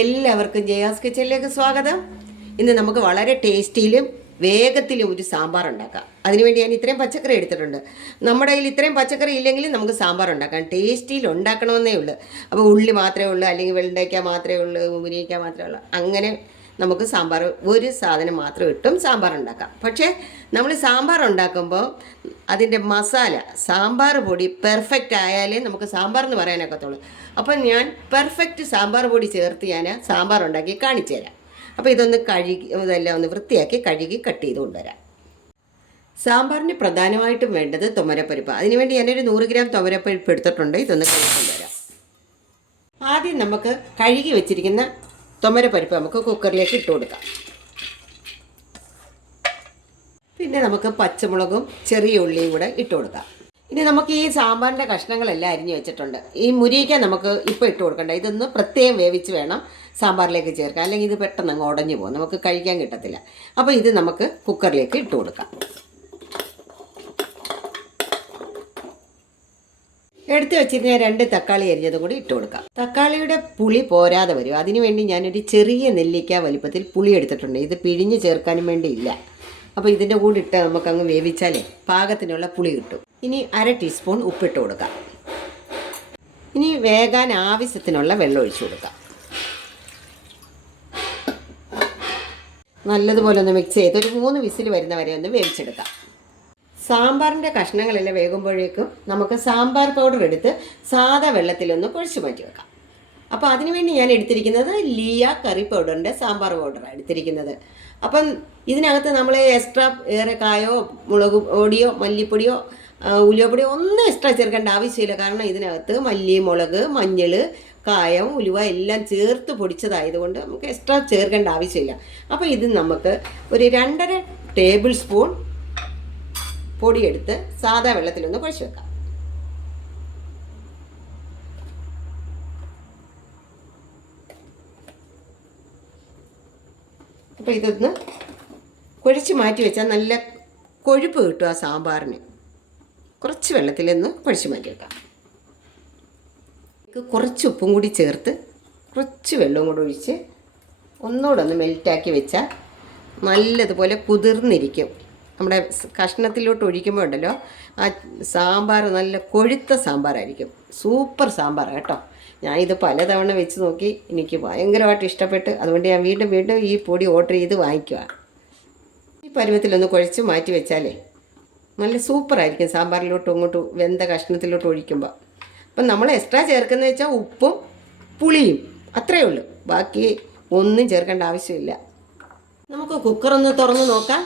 എല്ലാവർക്കും ജയാസ് കിച്ചണിലേക്ക് സ്വാഗതം. ഇന്ന് നമുക്ക് വളരെ ടേസ്റ്റിയിലും വേഗത്തിലും ഒരു സാമ്പാർ ഉണ്ടാക്കാം. അതിനുവേണ്ടി ഞാൻ ഇത്രയും പച്ചക്കറി എടുത്തിട്ടുണ്ട്. നമ്മുടെ കയ്യിൽ ഇത്രയും പച്ചക്കറി ഇല്ലെങ്കിലും നമുക്ക് സാമ്പാർ ഉണ്ടാക്കാം. ടേസ്റ്റിയിൽ ഉണ്ടാക്കണമെന്നേ ഉള്ളൂ. അപ്പോൾ ഉള്ളി മാത്രമേ ഉള്ളൂ, അല്ലെങ്കിൽ വെള്ളരിക്ക മാത്രമേ ഉള്ളൂ, മുരിങ്ങയ്ക്ക മാത്രമേ ഉള്ളൂ. അങ്ങനെ നമുക്ക് സാമ്പാർ ഒരു സാധനം മാത്രം ഇട്ടും സാമ്പാർ ഉണ്ടാക്കാം. പക്ഷേ നമ്മൾ സാമ്പാർ ഉണ്ടാക്കുമ്പോൾ അതിൻ്റെ മസാല സാമ്പാർ പൊടി പെർഫെക്റ്റ് ആയാലേ നമുക്ക് സാമ്പാർ എന്ന് പറയാനൊക്കത്തുള്ളൂ. അപ്പം ഞാൻ പെർഫെക്റ്റ് സാമ്പാർ പൊടി ചേർത്ത് ഞാൻ സാമ്പാർ ഉണ്ടാക്കി കാണിച്ചു തരാം. അപ്പോൾ ഇതൊന്ന് ഇതെല്ലാം ഒന്ന് വൃത്തിയാക്കി കഴുകി കട്ട് ചെയ്ത് കൊണ്ടുവരാം. സാമ്പാറിന് പ്രധാനമായിട്ടും വേണ്ടത് തുമരപ്പരിപ്പ്. അതിനുവേണ്ടി ഞാനൊരു 100 ഗ്രാം തുമരപ്പരിപ്പ് എടുത്തിട്ടുണ്ട്. ഇതൊന്ന് കഴുകി കൊണ്ടുവരാം. ആദ്യം നമുക്ക് കഴുകി വെച്ചിരിക്കുന്ന തുമരപ്പരിപ്പ് നമുക്ക് കുക്കറിലേക്ക് ഇട്ട് കൊടുക്കാം. പിന്നെ നമുക്ക് പച്ചമുളകും ചെറിയ ഉള്ളിയും കൂടെ ഇട്ട് കൊടുക്കാം. ഇനി നമുക്ക് ഈ സാമ്പാറിൻ്റെ കഷ്ണങ്ങളെല്ലാം അരിഞ്ഞു വെച്ചിട്ടുണ്ട്. ഈ മുരിങ്ങയ്ക്ക നമുക്ക് ഇപ്പോൾ ഇട്ട് കൊടുക്കണ്ട. ഇതൊന്ന് പ്രത്യേകം വേവിച്ച് വേണം സാമ്പാറിലേക്ക് ചേർക്കാം, അല്ലെങ്കിൽ ഇത് പെട്ടെന്ന് അങ്ങ് ഉടഞ്ഞു പോകും, നമുക്ക് കഴിക്കാൻ കിട്ടത്തില്ല. അപ്പോൾ ഇത് നമുക്ക് കുക്കറിലേക്ക് ഇട്ട് കൊടുക്കാം. എടുത്ത് വെച്ചിരുന്ന 2 തക്കാളി അരിഞ്ഞതും കൂടി ഇട്ട് കൊടുക്കാം. തക്കാളിയുടെ പുളി പോരാതെ വരും. അതിനുവേണ്ടി ഞാനൊരു ചെറിയ നെല്ലിക്ക വലിപ്പത്തിൽ പുളി എടുത്തിട്ടുണ്ട്. ഇത് പിഴിഞ്ഞ് ചേർക്കാനും വേണ്ടിയില്ല. അപ്പോൾ ഇതിൻ്റെ കൂടെ ഇട്ട് നമുക്കങ്ങ് വേവിച്ചാലേ പാകത്തിനുള്ള പുളി കിട്ടും. ഇനി 1/2 ടീസ്പൂൺ ഉപ്പിട്ട് കൊടുക്കാം. ഇനി വേകാൻ ആവശ്യത്തിനുള്ള വെള്ളം ഒഴിച്ചു കൊടുക്കാം. നല്ലതുപോലെ ഒന്ന് മിക്സ് ചെയ്ത് ഒരു 3 വിസിൽ വരുന്നവരെ ഒന്ന് വേവിച്ചെടുക്കാം. സാമ്പാറിൻ്റെ കഷ്ണങ്ങളെല്ലാം വേകുമ്പോഴേക്കും നമുക്ക് സാമ്പാർ പൗഡർ എടുത്ത് സാദാ വെള്ളത്തിലൊന്ന് കുഴച്ച് മാറ്റി വെക്കാം. അപ്പോൾ അതിനുവേണ്ടി ഞാൻ എടുത്തിരിക്കുന്നത് ലിയ കറി പൗഡറിൻ്റെ സാമ്പാർ പൗഡറാണ് എടുത്തിരിക്കുന്നത്. അപ്പം ഇതിനകത്ത് നമ്മൾ എക്സ്ട്രാ ഏറെ കായോ മുളക് പൊടിയോ മല്ലിപ്പൊടിയോ ഉലുവപ്പൊടിയോ ഒന്നും എക്സ്ട്രാ ചേർക്കേണ്ട ആവശ്യമില്ല. കാരണം ഇതിനകത്ത് മല്ലി, മുളക്, മഞ്ഞൾ, കായം, ഉലുവ എല്ലാം ചേർത്ത് പൊടിച്ചതായതുകൊണ്ട് നമുക്ക് എക്സ്ട്രാ ചേർക്കേണ്ട ആവശ്യമില്ല. അപ്പോൾ ഇത് നമുക്ക് ഒരു 2.5 ടേബിൾ സ്പൂൺ പൊടിയെടുത്ത് സാദാ വെള്ളത്തിലൊന്ന് കുഴച്ച് വെക്കാം. അപ്പോൾ ഇതൊന്ന് കുഴച്ച് മാറ്റി വെച്ചാൽ നല്ല കൊഴുപ്പ് കിട്ടും ആ സാമ്പാറിന്. കുറച്ച് വെള്ളത്തിലൊന്ന് കുഴച്ച് മാറ്റി വെക്കാം. കുറച്ച് ഉപ്പും കൂടി ചേർത്ത് കുറച്ച് വെള്ളവും കൂടി ഒഴിച്ച് ഒന്നുകൂടെ ഒന്ന് മെൽറ്റാക്കി വെച്ചാൽ നല്ലതുപോലെ കുതിർന്നിരിക്കും. നമ്മുടെ കഷ്ണത്തിലോട്ട് ഒഴിക്കുമ്പോൾ ഉണ്ടല്ലോ ആ സാമ്പാർ നല്ല കൊഴുത്ത സാമ്പാറായിരിക്കും. സൂപ്പർ സാമ്പാറാണ് കേട്ടോ. ഞാനിത് പലതവണ വെച്ച് നോക്കി, എനിക്ക് ഭയങ്കരമായിട്ട് ഇഷ്ടപ്പെട്ട്, അതുകൊണ്ട് ഞാൻ വീണ്ടും വീണ്ടും ഈ പൊടി ഓർഡർ ചെയ്ത് വാങ്ങിക്കുക. ഈ പരുവത്തിലൊന്ന് കുഴച്ച് മാറ്റി വെച്ചാലേ നല്ല സൂപ്പറായിരിക്കും സാമ്പാറിലോട്ട് ഇങ്ങോട്ട് വെന്ത കഷ്ണത്തിലോട്ട് ഒഴിക്കുമ്പോൾ. അപ്പം നമ്മൾ എക്സ്ട്രാ ചേർക്കുന്നത് വെച്ചാൽ ഉപ്പും പുളിയും അത്രയേ ഉള്ളൂ. ബാക്കി ഒന്നും ചേർക്കേണ്ട ആവശ്യമില്ല. നമുക്ക് കുക്കറൊന്ന് തുറന്ന് നോക്കാം.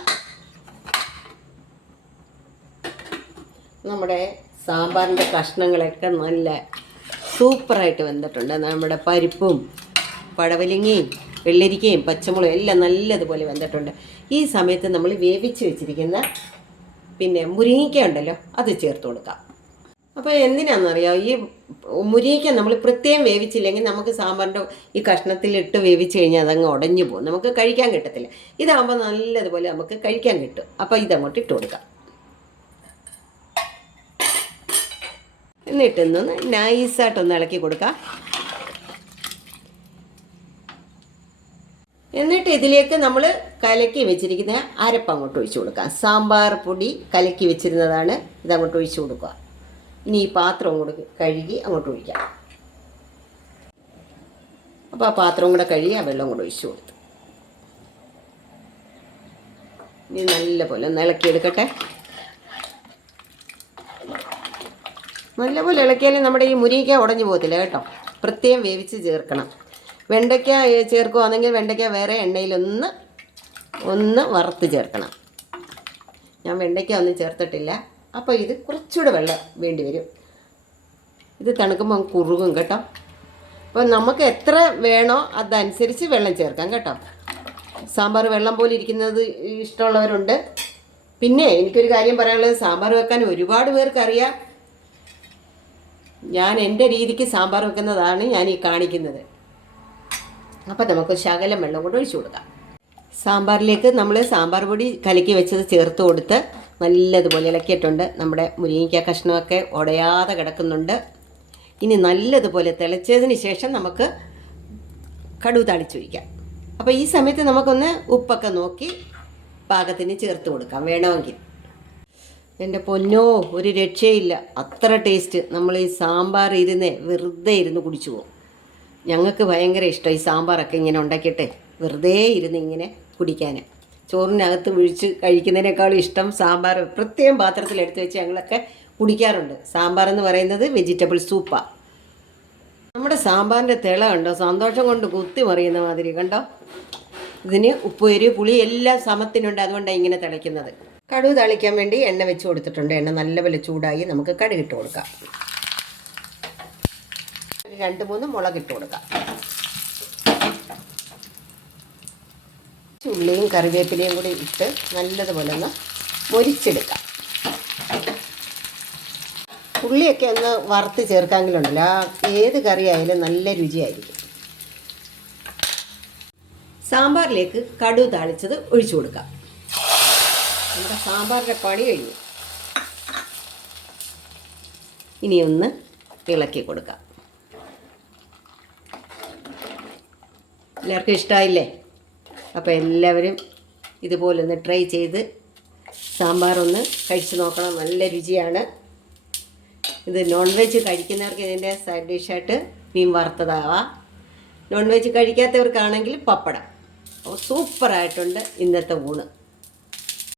നമ്മുടെ സാമ്പാറിൻ്റെ കഷ്ണങ്ങളൊക്കെ നല്ല സൂപ്പറായിട്ട് വെന്തിട്ടുണ്ട്. നമ്മുടെ പരിപ്പും പടവലങ്ങയും വെള്ളരിക്കയും പച്ചമുളകും എല്ലാം നല്ലതുപോലെ വെന്തിട്ടുണ്ട്. ഈ സമയത്ത് നമ്മൾ വേവിച്ച് വെച്ചിരിക്കുന്ന മുരിങ്ങയ്ക്ക ഉണ്ടല്ലോ അത് ചേർത്ത് കൊടുക്കാം. അപ്പോൾ എന്തിനാണെന്നറിയാം, ഈ മുരിങ്ങയ്ക്ക നമ്മൾ പ്രത്യേകം വേവിച്ചില്ലെങ്കിൽ നമുക്ക് സാമ്പാറിൻ്റെ ഈ കഷ്ണത്തിലിട്ട് വേവിച്ച് കഴിഞ്ഞാൽ അതങ്ങ് ഉടഞ്ഞു പോകും, നമുക്ക് കഴിക്കാൻ കിട്ടത്തില്ല. ഇതാകുമ്പോൾ നല്ലതുപോലെ നമുക്ക് കഴിക്കാൻ കിട്ടും. അപ്പോൾ ഇതങ്ങോട്ട് ഇട്ട് കൊടുക്കാം. എന്നിട്ടൊന്ന് നൈസായിട്ടൊന്ന് ഇളക്കി കൊടുക്കാം. എന്നിട്ട് ഇതിലേക്ക് നമ്മൾ കലക്കി വെച്ചിരിക്കുന്ന അരപ്പ് അങ്ങോട്ട് ഒഴിച്ചു കൊടുക്കാം. സാമ്പാർ പൊടി കലക്കി വെച്ചിരുന്നതാണ്, ഇതങ്ങോട്ട് ഒഴിച്ചു കൊടുക്കുക. ഇനി ഈ പാത്രം അങ്ങോട്ട് കഴുകി അങ്ങോട്ട് ഒഴിക്കാം. അപ്പോൾ ആ പാത്രം കൂടെ കഴുകി ആ വെള്ളം കൂടെ ഒഴിച്ചു കൊടുത്തു. ഇനി നല്ലപോലെ ഒന്ന് ഇളക്കിയെടുക്കട്ടെ. നല്ലപോലെ ഇളക്കിയാലും നമ്മുടെ ഈ മുരിങ്ങയ്ക്ക ഉടഞ്ഞു പോകത്തില്ല കേട്ടോ. പ്രത്യേകം വേവിച്ച് ചേർക്കണം. വെണ്ടയ്ക്ക ചേർക്കുകയാണെങ്കിൽ വെണ്ടയ്ക്ക വേറെ എണ്ണയിലൊന്ന് വറുത്ത് ചേർക്കണം. ഞാൻ വെണ്ടയ്ക്ക ഒന്നും ചേർത്തിട്ടില്ല. അപ്പോൾ ഇത് കുറച്ചുകൂടെ വെള്ളം വേണ്ടി വരും. ഇത് തണുക്കുമ്പോൾ കുറുകും കേട്ടോ. അപ്പോൾ നമുക്ക് എത്ര വേണോ അതനുസരിച്ച് വെള്ളം ചേർക്കാം കേട്ടോ. സാമ്പാർ വെള്ളം പോലെ ഇരിക്കുന്നത് ഇഷ്ടമുള്ളവരുണ്ട്. പിന്നെ എനിക്കൊരു കാര്യം പറയാനുള്ളത്, സാമ്പാർ വെക്കാൻ ഒരുപാട് പേർക്ക് അറിയാം. ഞാൻ എൻ്റെ രീതിക്ക് സാമ്പാർ വെക്കുന്നതാണ് ഞാൻ ഈ കാണിക്കുന്നത്. അപ്പോൾ നമുക്ക് ശകലം വെള്ളം കൂടെ ഒഴിച്ചു കൊടുക്കാം. സാമ്പാറിലേക്ക് നമ്മൾ സാമ്പാർ പൊടി കലക്കി വെച്ചത് ചേർത്ത് കൊടുത്ത് നല്ലതുപോലെ ഇളക്കിയിട്ടുണ്ട്. നമ്മുടെ മുരിങ്ങയ്ക്ക കഷ്ണമൊക്കെ ഉടയാതെ കിടക്കുന്നുണ്ട്. ഇനി നല്ലതുപോലെ തിളച്ചതിന് ശേഷം നമുക്ക് കടുക് താളിച്ചൊഴിക്കാം. അപ്പോൾ ഈ സമയത്ത് നമുക്കൊന്ന് ഉപ്പൊക്കെ നോക്കി പാകത്തിന് ചേർത്ത് കൊടുക്കാം വേണമെങ്കിൽ. എൻ്റെ പൊന്നോ, ഒരു രക്ഷയില്ല, അത്ര ടേസ്റ്റ്. നമ്മൾ ഈ സാമ്പാർ വെറുതെ ഇരുന്ന് കുടിച്ചു പോകും. ഞങ്ങൾക്ക് ഭയങ്കര ഇഷ്ടം ഈ സാമ്പാറൊക്കെ ഇങ്ങനെ ഉണ്ടാക്കിയിട്ട് വെറുതെ ഇരുന്ന് ഇങ്ങനെ കുടിക്കാൻ. ചോറിനകത്ത് വിഴിച്ച് കഴിക്കുന്നതിനേക്കാളും ഇഷ്ടം സാമ്പാർ പ്രത്യേകം പാത്രത്തിലെടുത്ത് വെച്ച് ഞങ്ങളൊക്കെ കുടിക്കാറുണ്ട്. സാമ്പാർ എന്ന് പറയുന്നത് വെജിറ്റബിൾ സൂപ്പാണ്. നമ്മുടെ സാമ്പാറിൻ്റെ തിള കണ്ടോ, സന്തോഷം കൊണ്ട് കുത്തി മറിയുന്ന മാതിരി കണ്ടോ. ഇതിന് ഉപ്പ്, എരിവ്, പുളി എല്ലാം സമത്തിനുണ്ട്, അതുകൊണ്ടാണ് ഇങ്ങനെ തിളയ്ക്കുന്നത്. കടുക് താളിക്കാൻ വേണ്ടി എണ്ണ വെച്ച് കൊടുത്തിട്ടുണ്ട്. എണ്ണ നല്ലപോലെ ചൂടായി നമുക്ക് കടുക് ഇട്ട് കൊടുക്കാം. 2-3 മുളക് ഇട്ട് കൊടുക്കാം. ഉള്ളിയും കറിവേപ്പിലയും കൂടി ഇട്ട് നല്ലതുപോലെ ഒന്ന് മൊരിച്ചെടുക്കാം. ഉള്ളിയൊക്കെ ഒന്ന് വറുത്ത് ചേർക്കാമെങ്കിലുണ്ടല്ലോ ഏത് കറിയായാലും നല്ല രുചിയായിരിക്കും. സാമ്പാറിലേക്ക് കടുക് താളിച്ചത് ഒഴിച്ചു കൊടുക്കാം. നമ്മുടെ സാമ്പാറിൻ്റെ പണി കഴിഞ്ഞു. ഇനി ഒന്ന് ഇളക്കി കൊടുക്കാം. എല്ലാവർക്കും ഇഷ്ടമായില്ലേ? അപ്പോൾ എല്ലാവരും ഇതുപോലൊന്ന് ട്രൈ ചെയ്ത് സാമ്പാറൊന്ന് കഴിച്ച് നോക്കണം. നല്ല രുചിയാണ്. ഇത് നോൺ വെജ് കഴിക്കുന്നവർക്ക് ഇതിൻ്റെ സൈഡ് ഡിഷായിട്ട് മീൻ വറുത്തതാവാം. നോൺ വെജ് കഴിക്കാത്തവർക്കാണെങ്കിൽ പപ്പടം. അപ്പോൾ സൂപ്പറായിട്ടുണ്ട് ഇന്നത്തെ ഊണ്.